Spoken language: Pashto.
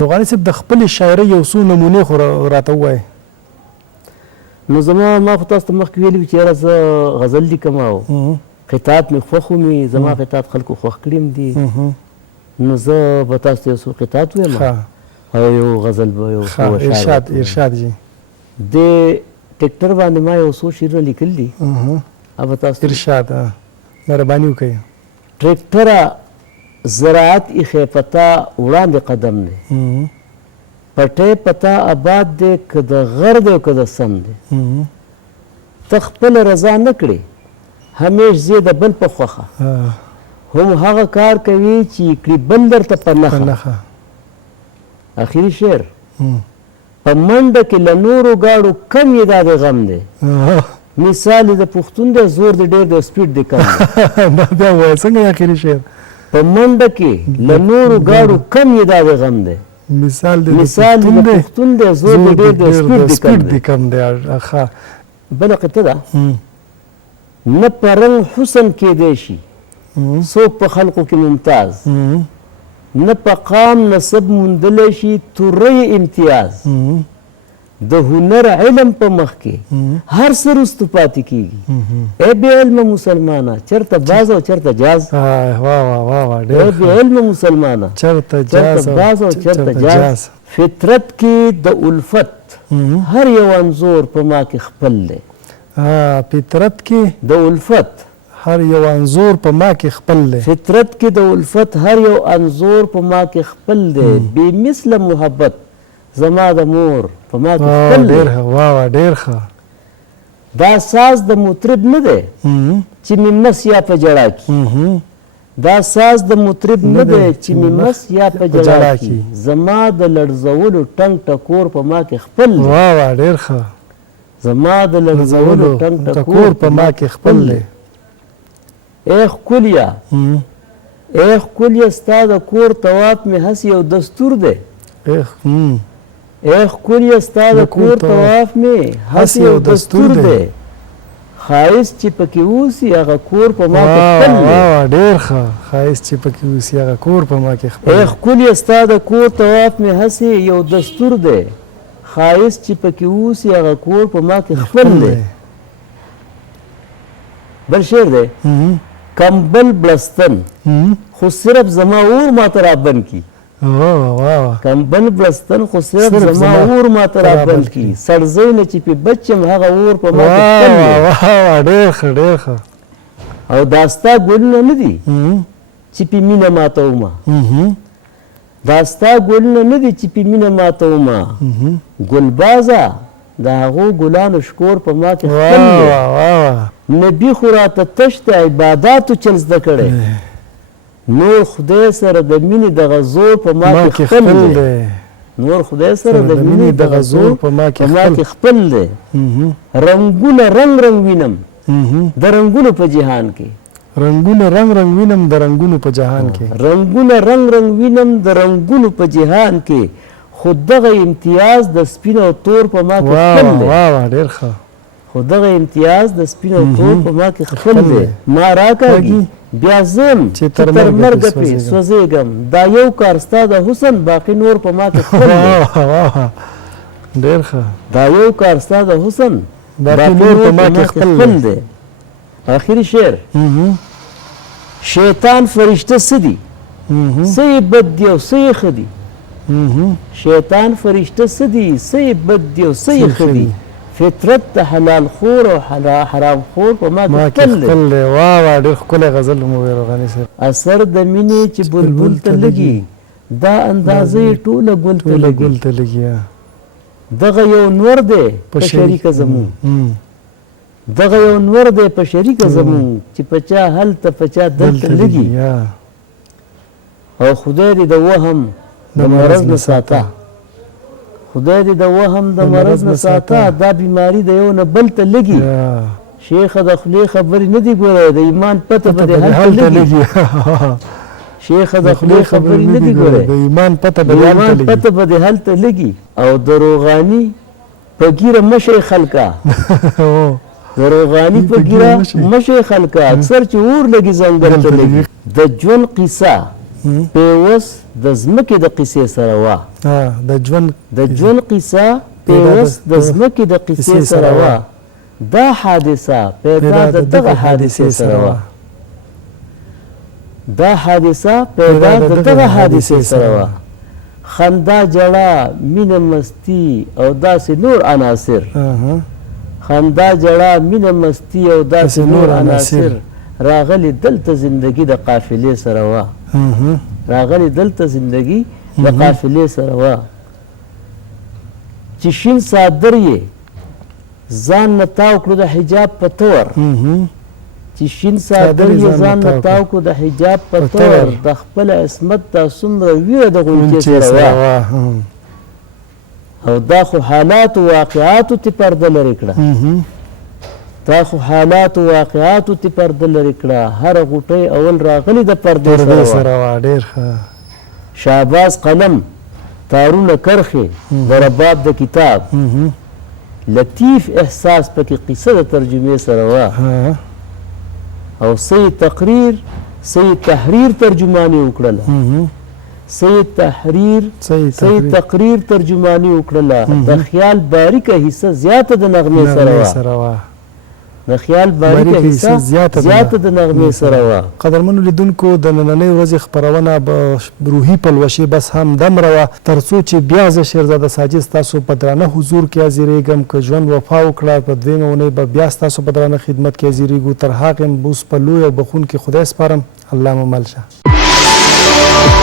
روغاني صاحب د خپلې شاعرۍ یو څو نمونې خو راته ووایې. نو ما خو تاسو ته مخکې ویلي وي چې یاره زه غزل لیکم او قطعات مې خوښ ومي، زما قطعات خلکو خوښ کړي هم دي. نو زه به تاسو ته یو څو قطعات ویم او یو غزل به یو ارشاد جي د ټیکټر باندې ما یو څو شعرونه لیکل دي. अब تاسو ارشاد مهرباني وکړئ. ټریکټره زراعت ایښی پتا وړاندې قدم دی، پټی پتا آباد دی که د غر دی او که د سم دی. ته خپله رضا نه کړې همیش زی د بل په خوښه، هم هغه کار کوي چې کړي بل درته په نښه. اخري شعر په منډه کې له نورو ګاړو کم یې دا د غم دی. مثال د پښتون دی زور دی ډېر دی سپیډ دی کم دی. بیا وایه څنګه اخري شعر؟ په منډه کې له نورو ګاړو کم یې دا د غم دی. مثال د پښتون دی زور دی ډېر دی سپیډ دی کم دی. بله قطعه ده نه په رنګ حسن کېدی شي څوک په خلقو کې ممتاز، نه په قام نسب موندلی شي توری امتیاز. د هنر علم په مخ کې هر څه رستو پاتې کېږي. ای بې علمه مسلمانه چېرته باز او چېرته جاز. ای بې علمه مسلمانه چېرته باز او چېرته جاز. فطرت کې د الفت هر یو انځور په ما کې خپل دی. فطرت کې د الفت هر یو انځور په ما کې خپل دی. فطرت کې د الفت هر یو انځور په ما کې خپل دی. بې مثله محبت زما د مور په ما کې خپل دی. ډېر ښه. دا ساز د مطرب نه دی چې مې مس یا په جړا کې. دا ساز د مطرب نه دی چې مې مس یا په جړا کې. زما د لړزولو ټنګ ټکور په ما کې خپل دی. ډېر ښه. زما د لړزولو ټنګ ټکور په ما کې خپل دی. ای ښکليه ای ښکليه ستا د کور طواف مې هسې یو دستور دی. ای ښکليه ستا د کور طواف مې هسې یو دستور دی. ښایست چې پکې اوسي هغه کور په ما کې خپل دی. ډېر ښه. ښایست چې پکې اوسي هغه کور په ما کې خپل دی. ای ښکليه ستا د کور طواف مې هسې یو دستور دی. ښایست چې پکې اوسي هغه کور په ما کې خپل دی. بل شعر دی کمبل بلستن خو صرف زما اور ما ته رابند کی. کمبل بلستن خو صرف زما اور ما ته رابند کی. سړزی نه چې پې بچم هغه اور په ما کې خپل دی. ډېر ښه ډېر ښه. او دا ستا ګلونه نه دي چې پې مینه ماته ومه. دا ستا ګلونه نه دي چې پې مینه ماته ومه. ګلبازه د هغو ګلانو شکور په ما کې خپل دی. نبي خو راته تش د عباداتو چل زده کړی. نور خدای سره د مینې دغه زور په ما کې خپل دی. نور خدای سره د مینې دغه زور په ما کې خپل دی. رنګونه رنګ رنګ وینم د رنګونو په جهان کې. رنګونه رنګ رنګ وینم د رنګونو په جهان کې. رنګونه رنګ رنګ وینم د رنګونو په جهان کې. خو دغه امتیاز د سپین او تور په ما کې خپل دی. ډېر ښه. خو دغه امتیاز د سپین او تور په ما کې خپل دی. ما راکاږي بیا زم چې تر مرګه پرې سوځېږم. دا یو کار ستا د حسن باقي نور په ما کې خپل دی. ډېر ښه. دا یو کار ستا د حسن باقي نور په ما کې خپل دی. آخري شعر شیطان فرشته څه دي څه یې بد دي او څه یې ښه دي. شیطان فرشته څه دي څه یې بد دي او څه یې ښه دي. فطرت د حلال خور او حرام خور په ما کې خپل دی. ډېر ښکلی غزل مو ویل غني صاحب. اثر د مینې چې بلبل ته لګي دا اندازه یې ټوله ګل ته لګي. دغه یو نور دی په شریکه زمون. دغه یو نور دی په شریکه زمون چې په چا هلته په چا دلته لګي. او خدای دې د وهم د مرض نه ساته. خدای دې د وهم د مرض نه ساته. دا بیماري د یو نه بل ته لګي. شیخه د خولې خبرې نه دي ګوره د ایمان پته به دې هلته لګي. شیخه د خولې خبرې نه دي ګوره د ایمان پته به دې هلته لګي. او د روغاني په ګیره مشی خلکه. د روغاني په ګیره مشی خلکه. اکثر چې اور لګي ځنګل ته لګي. د ژوند قصه پیوست د ځمکې د قصې سره وه د ژوند قصه پیوست د ځمکې د قصې سره وه دا حادثه پیدا د دغه حادثې سره وه دا حادثه پیدا د دغه حادثې سره وه خندا جړه مینه مستی او داسې نور عناصر خندا جړه مینه مستی او داسې نور عناصر راغلی دلته زندگی د قافلې سره وه راغلی دلته زندگی د قافلې سره وه چې شین صادر یې ځان نه تاو کړو د حجاب په تور چې شین صادر یې ځان نه تاو کړو د حجاب په تور د خپل عصمت دا څومره ویره د غونچې سره وه او دا خو حالات و واقعاتو تی پرده لرې کړه دا خو حالات و واقعاتو تی پرده لرې کړه هره غوټۍ اول راغلې د پردې سره وه ډېر ښه شهباز قلم تارونه کرښې د رباب د کتاب لطیف احساس پکې قصه د ترجمې سره وه او سید تحریر ترجماني وکړله سید تقریر ترجماني وکړله د خیال باریکه حصه زیاته د نغمې سره وه د خیال باریکه حصه زیاته د نغمې سره وه قدرمنو لیدونکو د نننۍ ورځې خپرونه به روحي پلوشې بس همدمره وه تر څو چې بیا زه شیرزاده ساجد ستاسو په درانه حضور کې حاضرېږم که ژوند وفا وکړه په دویمه اونۍ به بیا ستاسو په درانه خدمت کې حاضرېږو تر هغې اوس په لوی او بخونکي خدای سپارم الله مو مل شه